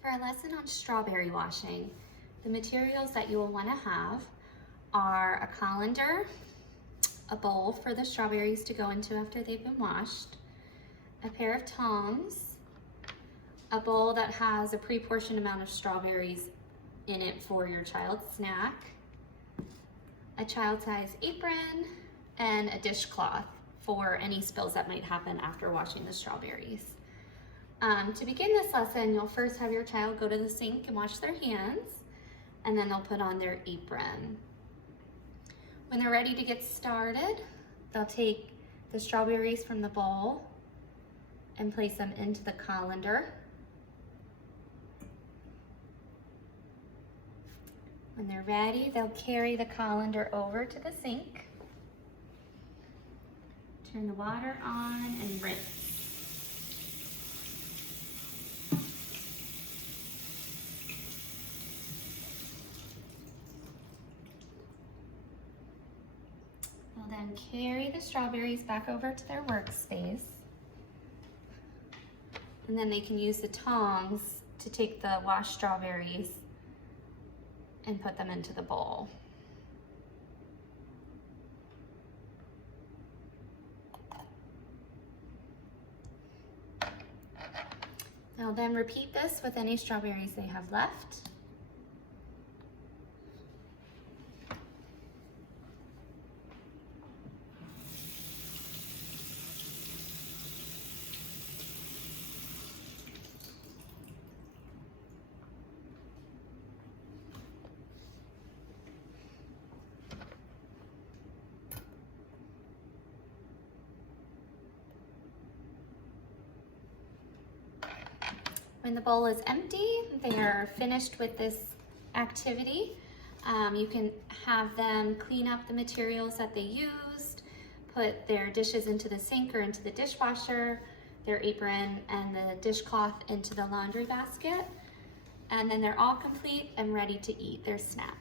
For our lesson on strawberry washing, the materials that you will want to have are a colander, a bowl for the strawberries to go into after they've been washed, a pair of tongs, a bowl that has a pre-portioned amount of strawberries in it for your child's snack, a child-size apron, and a dishcloth for any spills that might happen after washing the strawberries. To begin this lesson, you'll first have your child go to the sink and wash their hands, and then they'll put on their apron. When they're ready to get started, they'll take the strawberries from the bowl and place them into the colander. When they're ready, they'll carry the colander over to the sink, turn the water on, and rinse. They'll then carry the strawberries back over to their workspace, and then they can use the tongs to take the washed strawberries and put them into the bowl. They'll then repeat this with any strawberries they have left. When the bowl is empty, they are finished with this activity. You can have them clean up the materials that they used, put their dishes into the sink or into the dishwasher, their apron and the dishcloth into the laundry basket, and then they're all complete and ready to eat their snack.